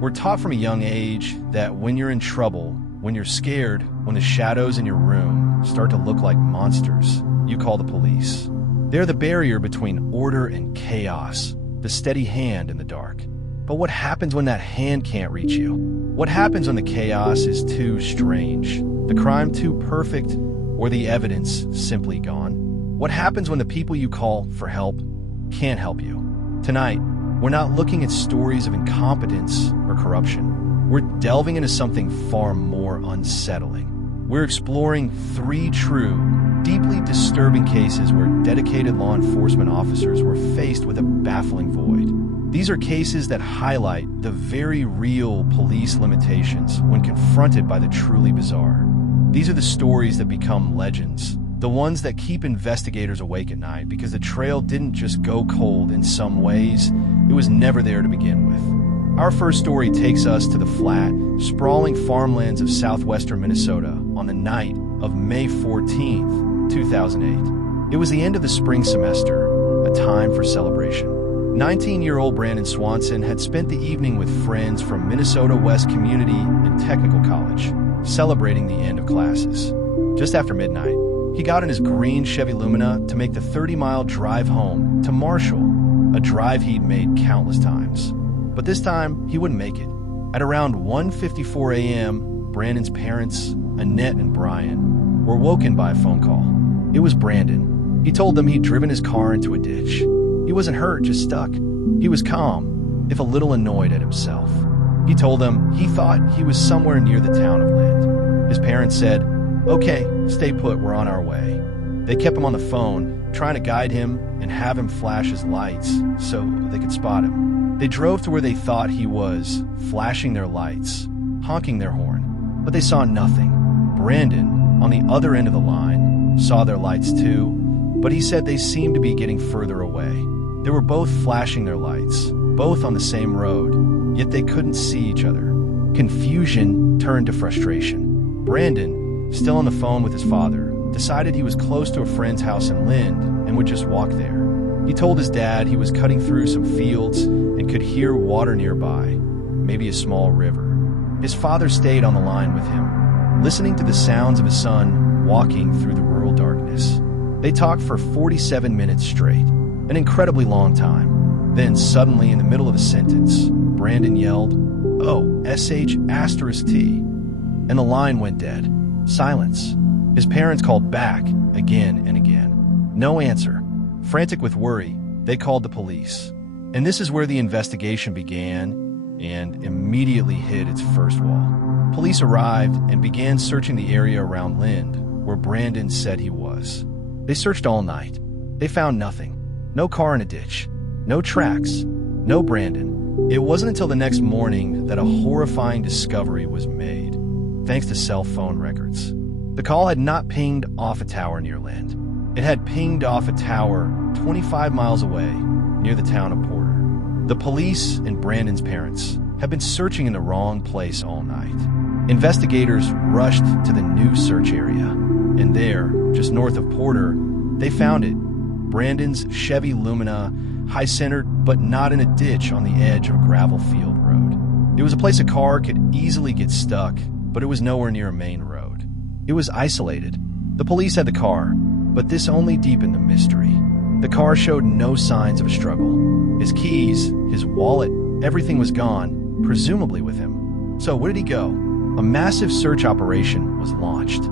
We're taught from a young age that when you're in trouble, when you're scared, when the shadows in your room start to look like monsters, you call the police. They're the barrier between order and chaos, the steady hand in the dark. But what happens when that hand can't reach you? What happens when the chaos is too strange, the crime too perfect, or the evidence simply gone? What happens when the people you call for help can't help you? Tonight, we're not looking at stories of incompetence or corruption. We're delving into something far more unsettling. We're exploring 3 true, deeply disturbing cases where dedicated law enforcement officers were faced with a baffling void. These are cases that highlight the very real police limitations when confronted by the truly bizarre. These are the stories that become legends, the ones that keep investigators awake at night because the trail didn't just go cold in some ways, it was never there to begin with. Our first story takes us to the flat, sprawling farmlands of southwestern Minnesota on the night of May 14th, 2008. It was the end of the spring semester, a time for celebration. 19-year-old Brandon Swanson had spent the evening with friends from Minnesota West Community and Technical College, celebrating the end of classes. Just after midnight, he got in his green Chevy Lumina to make the 30-mile drive home to Marshall, a drive he'd made countless times. But this time, he wouldn't make it. At around 1:54 a.m., Brandon's parents, Annette and Brian, were woken by a phone call. It was Brandon. He told them he'd driven his car into a ditch. He wasn't hurt, just stuck. He was calm, if a little annoyed at himself. He told them he thought he was somewhere near the town of Lind. His parents said, "Okay, stay put, we're on our way." They kept him on the phone, trying to guide him and have him flash his lights so they could spot him. They drove to where they thought he was, flashing their lights, honking their horn, but they saw nothing. Brandon, on the other end of the line, saw their lights too, but he said they seemed to be getting further away. They were both flashing their lights, both on the same road, yet they couldn't see each other. Confusion turned to frustration. Brandon, still on the phone with his father, decided he was close to a friend's house in Lind and would just walk there. He told his dad he was cutting through some fields and could hear water nearby, maybe a small river. His father stayed on the line with him, listening to the sounds of his son walking through the rural darkness. They talked for 47 minutes straight, an incredibly long time. Then suddenly, in the middle of a sentence, Brandon yelled, "Oh, SH*T," and the line went dead. Silence. His parents called back again and again. No answer. Frantic with worry, they called the police. And this is where the investigation began and immediately hit its first wall. Police arrived and began searching the area around Lind, where Brandon said he was. They searched all night. They found nothing. No car in a ditch. No tracks. No Brandon. It wasn't until the next morning that a horrifying discovery was made, thanks to cell phone records. The call had not pinged off a tower near Lind. It had pinged off a tower 25 miles away, near the town of Porter. The police and Brandon's parents had been searching in the wrong place all night. Investigators rushed to the new search area, and there, just north of Porter, they found it. Brandon's Chevy Lumina, high-centered but not in a ditch on the edge of a gravel field road. It was a place a car could easily get stuck, but it was nowhere near a main road. It was isolated. The police had the car, but this only deepened the mystery. The car showed no signs of a struggle. His keys, his wallet, everything was gone, presumably with him. So where did he go? A massive search operation was launched.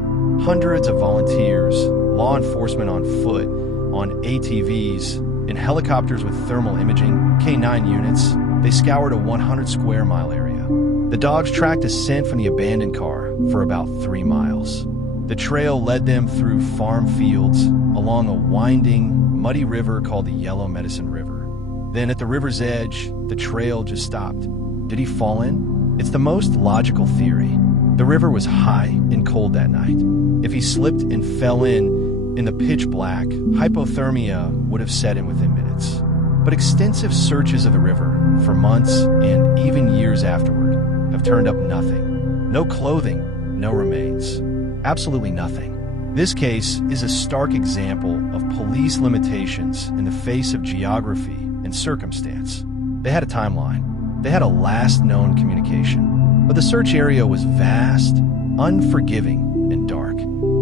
Hundreds of volunteers, law enforcement on foot, on ATVs, in helicopters with thermal imaging, K9 units, they scoured a 100-square-mile area. The dogs tracked a scent from the abandoned car for about 3 miles. The trail led them through farm fields, along a winding, muddy river called the Yellow Medicine River. Then at the river's edge, the trail just stopped. Did he fall in? It's the most logical theory. The river was high and cold that night. If he slipped and fell in the pitch black, hypothermia would have set in within minutes. But extensive searches of the river, for months and even years afterward, have turned up nothing. No clothing, no remains. Absolutely nothing. This case is a stark example of police limitations in the face of geography and circumstance. They had a timeline. They had a last known communication. But the search area was vast, unforgiving, and dark.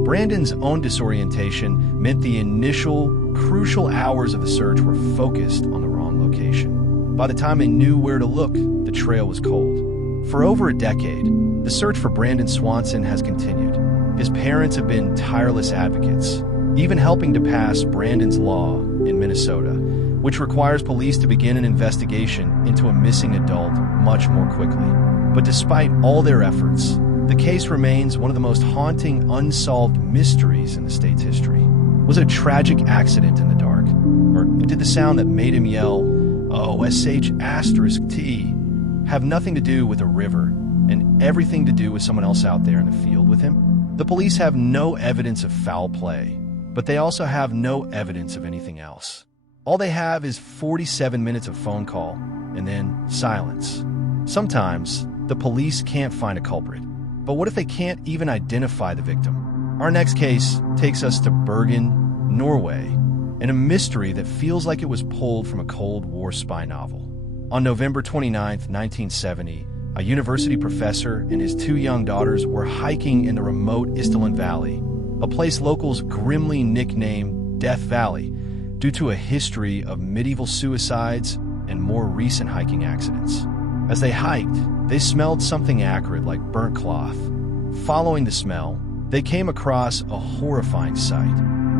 Brandon's own disorientation meant the initial, crucial hours of the search were focused on the wrong location. By the time they knew where to look, the trail was cold. For over a decade, the search for Brandon Swanson has continued. His parents have been tireless advocates, even helping to pass Brandon's Law in Minnesota, which requires police to begin an investigation into a missing adult much more quickly. But despite all their efforts, the case remains one of the most haunting unsolved mysteries in the state's history. Was it a tragic accident in the dark? Or did the sound that made him yell, "Oh, SH*T, have nothing to do with a river and everything to do with someone else out there in the field with him? The police have no evidence of foul play, but they also have no evidence of anything else. All they have is 47 minutes of phone call and then silence. Sometimes the police can't find a culprit. But what if they can't even identify the victim? Our next case takes us to Bergen, Norway, and a mystery that feels like it was pulled from a Cold War spy novel. On November 29, 1970, a university professor and his 2 young daughters were hiking in the remote Istland Valley, a place locals grimly nicknamed Death Valley due to a history of medieval suicides and more recent hiking accidents. As they hiked, they smelled something acrid like burnt cloth. Following the smell, they came across a horrifying sight.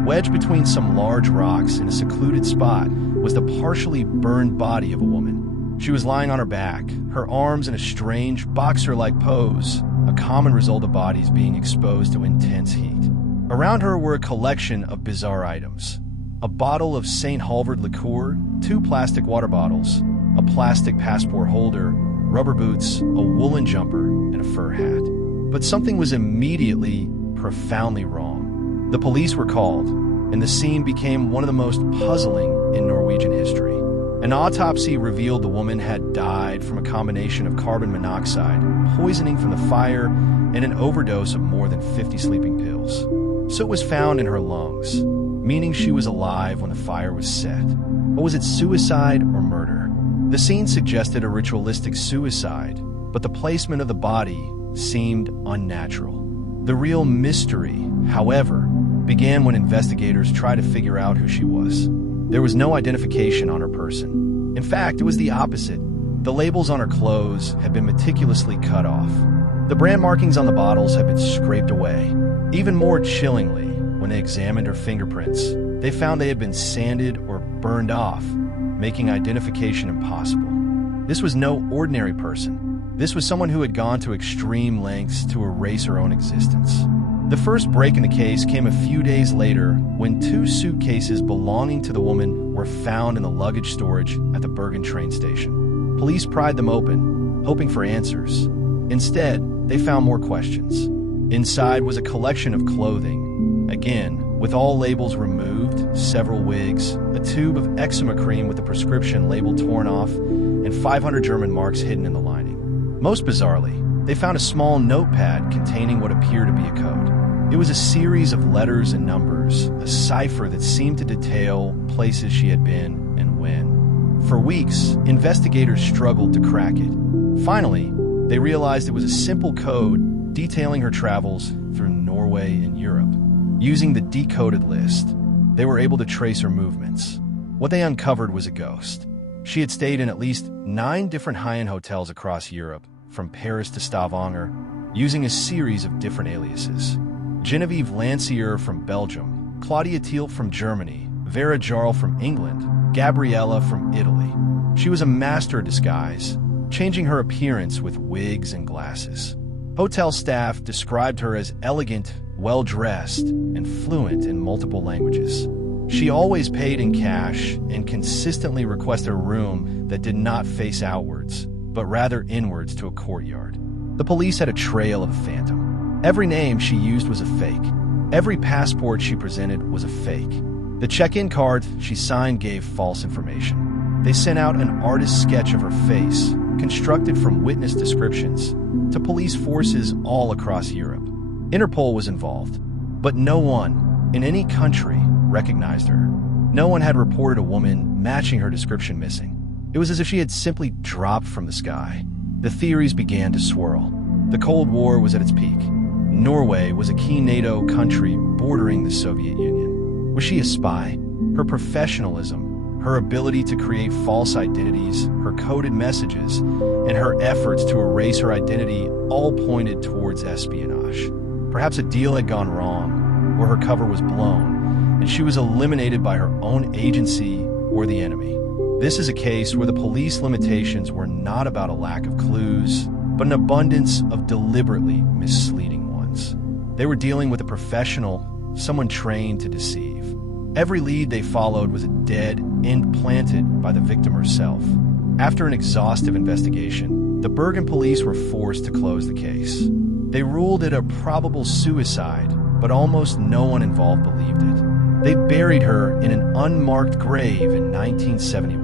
Wedged between some large rocks in a secluded spot was the partially burned body of a woman. She was lying on her back, her arms in a strange boxer-like pose, a common result of bodies being exposed to intense heat. Around her were a collection of bizarre items. A bottle of St. Halvard liqueur, 2 plastic water bottles, a plastic passport holder, rubber boots, a woolen jumper, and a fur hat. But something was immediately, profoundly wrong. The police were called, and the scene became one of the most puzzling in Norwegian history. An autopsy revealed the woman had died from a combination of carbon monoxide, poisoning from the fire, and an overdose of more than 50 sleeping pills. Soot was found in her lungs, meaning she was alive when the fire was set. But was it suicide or murder? The scene suggested a ritualistic suicide, but the placement of the body seemed unnatural. The real mystery, however, began when investigators tried to figure out who she was. There was no identification on her person. In fact, it was the opposite. The labels on her clothes had been meticulously cut off. The brand markings on the bottles had been scraped away. Even more chillingly, when they examined her fingerprints, they found they had been sanded or burned off, making identification impossible. This was no ordinary person. This was someone who had gone to extreme lengths to erase her own existence. The first break in the case came a few days later when 2 suitcases belonging to the woman were found in the luggage storage at the Bergen train station. Police pried them open, hoping for answers. Instead, they found more questions. Inside was a collection of clothing, again, with all labels removed, several wigs, a tube of eczema cream with the prescription label torn off, and 500 German marks hidden in the lining. Most bizarrely, they found a small notepad containing what appeared to be a code. It was a series of letters and numbers, a cipher that seemed to detail places she had been and when. For weeks, investigators struggled to crack it. Finally, they realized it was a simple code detailing her travels through Norway and Europe. Using the decoded list, they were able to trace her movements. What they uncovered was a ghost. She had stayed in at least 9 different high-end hotels across Europe, from Paris to Stavanger, using a series of different aliases. Genevieve Lancier from Belgium, Claudia Thiel from Germany, Vera Jarl from England, Gabriella from Italy. She was a master of disguise, changing her appearance with wigs and glasses. Hotel staff described her as elegant, well-dressed, and fluent in multiple languages. She always paid in cash and consistently requested a room that did not face outwards, but rather inwards to a courtyard. The police had a trail of a phantom. Every name she used was a fake. Every passport she presented was a fake. The check-in card she signed gave false information. They sent out an artist's sketch of her face, constructed from witness descriptions, to police forces all across Europe. Interpol was involved, but no one in any country recognized her. No one had reported a woman matching her description missing. It was as if she had simply dropped from the sky. The theories began to swirl. The Cold War was at its peak. Norway was a key NATO country bordering the Soviet Union. Was she a spy? Her professionalism, her ability to create false identities, her coded messages, and her efforts to erase her identity all pointed towards espionage. Perhaps a deal had gone wrong, or her cover was blown, and she was eliminated by her own agency or the enemy. This is a case where the police limitations were not about a lack of clues, but an abundance of deliberately misleading ones. They were dealing with a professional, someone trained to deceive. Every lead they followed was a dead end planted by the victim herself. After an exhaustive investigation, the Bergen police were forced to close the case. They ruled it a probable suicide, but almost no one involved believed it. They buried her in an unmarked grave in 1971.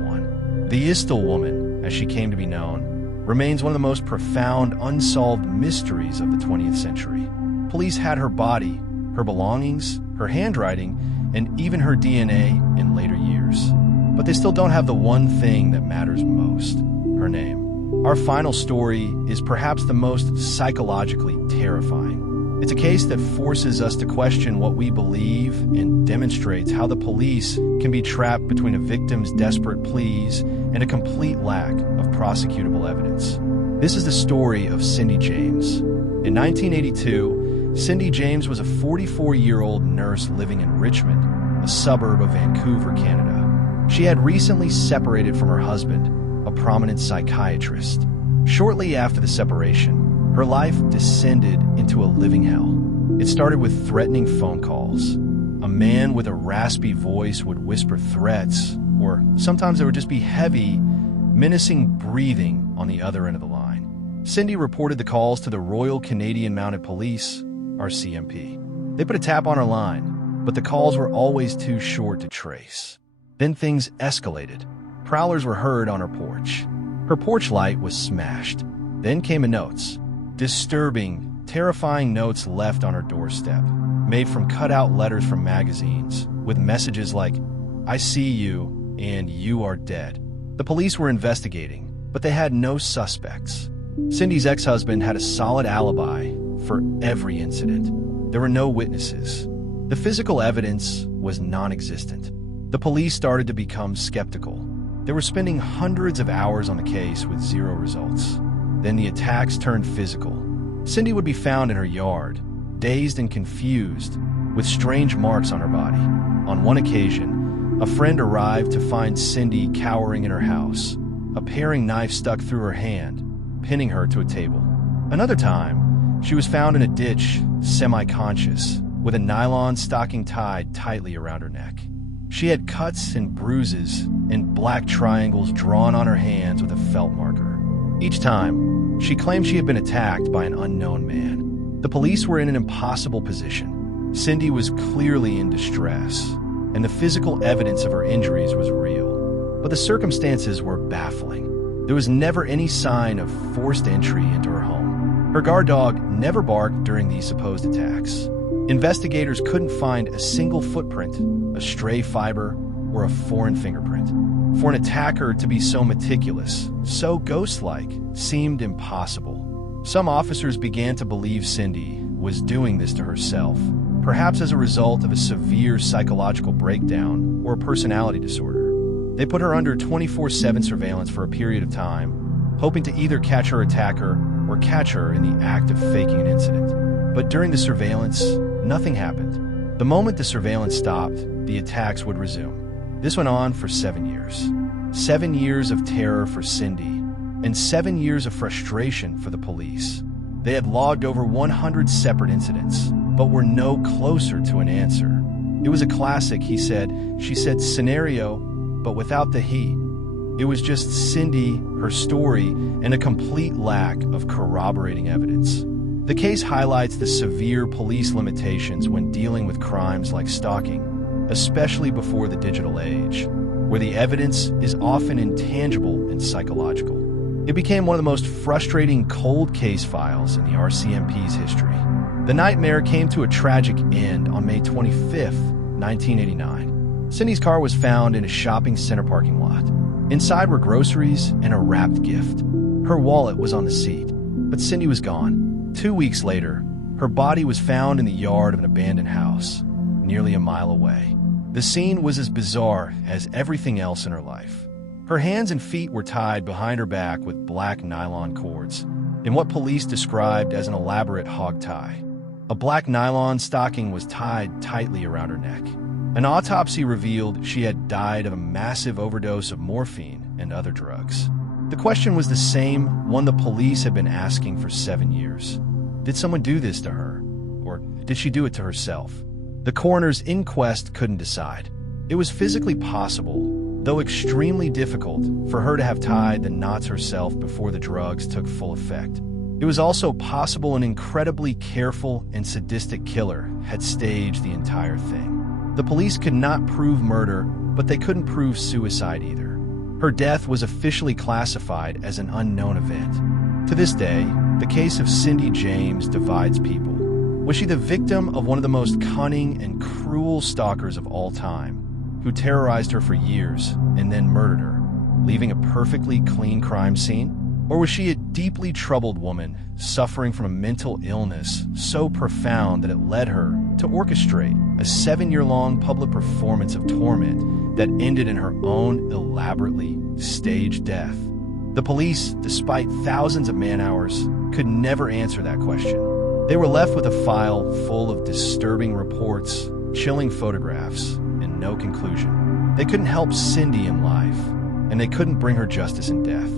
The Istel woman, as she came to be known, remains one of the most profound unsolved mysteries of the 20th century. Police had her body, her belongings, her handwriting, and even her DNA in later years. But they still don't have the one thing that matters most, her name. Our final story is perhaps the most psychologically terrifying. It's a case that forces us to question what we believe and demonstrates how the police can be trapped between a victim's desperate pleas and a complete lack of prosecutable evidence. This is the story of Cindy James. In 1982, Cindy James was a 44-year-old nurse living in Richmond, a suburb of Vancouver, Canada. She had recently separated from her husband, a prominent psychiatrist. Shortly after the separation, her life descended into a living hell. It started with threatening phone calls. A man with a raspy voice would whisper threats, or sometimes there would just be heavy, menacing breathing on the other end of the line. Cindy reported the calls to the Royal Canadian Mounted Police, RCMP. They put a tap on her line, but the calls were always too short to trace. Then things escalated. Prowlers were heard on her porch. Her porch light was smashed. Then came the notes. Disturbing, terrifying notes left on her doorstep, made from cut-out letters from magazines, with messages like, "I see you, and you are dead." The police were investigating, but they had no suspects. Cindy's ex-husband had a solid alibi for every incident. There were no witnesses. The physical evidence was non-existent. The police started to become skeptical. They were spending hundreds of hours on the case with zero results. Then the attacks turned physical. Cindy would be found in her yard, dazed and confused, with strange marks on her body. On one occasion, a friend arrived to find Cindy cowering in her house, a paring knife stuck through her hand, pinning her to a table. Another time, she was found in a ditch, semi-conscious, with a nylon stocking tied tightly around her neck. She had cuts and bruises and black triangles drawn on her hands with a felt marker. Each time, she claimed she had been attacked by an unknown man. The police were in an impossible position. Cindy was clearly in distress, and the physical evidence of her injuries was real. But the circumstances were baffling. There was never any sign of forced entry into her home. Her guard dog never barked during these supposed attacks. Investigators couldn't find a single footprint, a stray fiber, or a foreign fingerprint. For an attacker to be so meticulous, so ghost-like, seemed impossible. Some officers began to believe Cindy was doing this to herself, perhaps as a result of a severe psychological breakdown or a personality disorder. They put her under 24/7 surveillance for a period of time, hoping to either catch her attacker or catch her in the act of faking an incident. But during the surveillance, nothing happened. The moment the surveillance stopped, the attacks would resume. This went on for 7 years. 7 years of terror for Cindy, and 7 years of frustration for the police. They had logged over 100 separate incidents, but were no closer to an answer. It was a classic he said, she said scenario, but without the he. It was just Cindy, her story, and a complete lack of corroborating evidence. The case highlights the severe police limitations when dealing with crimes like stalking, especially before the digital age, where the evidence is often intangible and psychological. It became one of the most frustrating cold case files in the RCMP's history. The nightmare came to a tragic end on May 25th, 1989. Cindy's car was found in a shopping center parking lot. Inside were groceries and a wrapped gift. Her wallet was on the seat, but Cindy was gone. 2 weeks later, her body was found in the yard of an abandoned house, nearly a mile away. The scene was as bizarre as everything else in her life. Her hands and feet were tied behind her back with black nylon cords, in what police described as an elaborate hog tie. A black nylon stocking was tied tightly around her neck. An autopsy revealed she had died of a massive overdose of morphine and other drugs. The question was the same one the police had been asking for 7 years. Did someone do this to her? Or did she do it to herself? The coroner's inquest couldn't decide. It was physically possible, though extremely difficult, for her to have tied the knots herself before the drugs took full effect. It was also possible an incredibly careful and sadistic killer had staged the entire thing. The police could not prove murder, but they couldn't prove suicide either. Her death was officially classified as an unknown event. To this day, the case of Cindy James divides people. Was she the victim of one of the most cunning and cruel stalkers of all time, who terrorized her for years and then murdered her, leaving a perfectly clean crime scene? Or was she a deeply troubled woman suffering from a mental illness so profound that it led her to orchestrate a 7-year-long public performance of torment that ended in her own elaborately staged death? The police, despite thousands of man-hours, could never answer that question. They were left with a file full of disturbing reports, chilling photographs, and no conclusion. They couldn't help Cindy in life, and they couldn't bring her justice in death.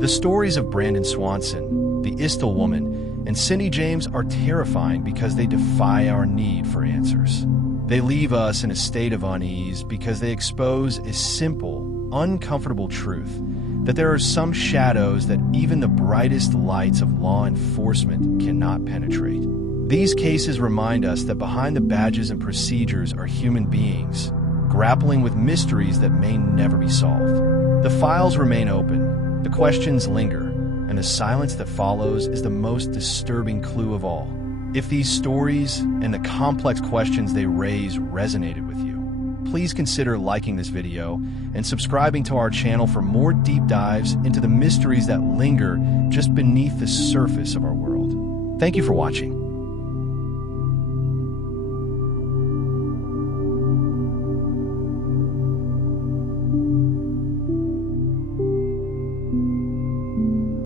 The stories of Brandon Swanson, the Istil woman, and Cindy James are terrifying because they defy our need for answers. They leave us in a state of unease because they expose a simple, uncomfortable truth that there are some shadows that even the brightest lights of law enforcement cannot penetrate. These cases remind us that behind the badges and procedures are human beings, grappling with mysteries that may never be solved. The files remain open, the questions linger, and the silence that follows is the most disturbing clue of all. If these stories and the complex questions they raise resonated with you, please consider liking this video and subscribing to our channel for more deep dives into the mysteries that linger just beneath the surface of our world. Thank you for watching.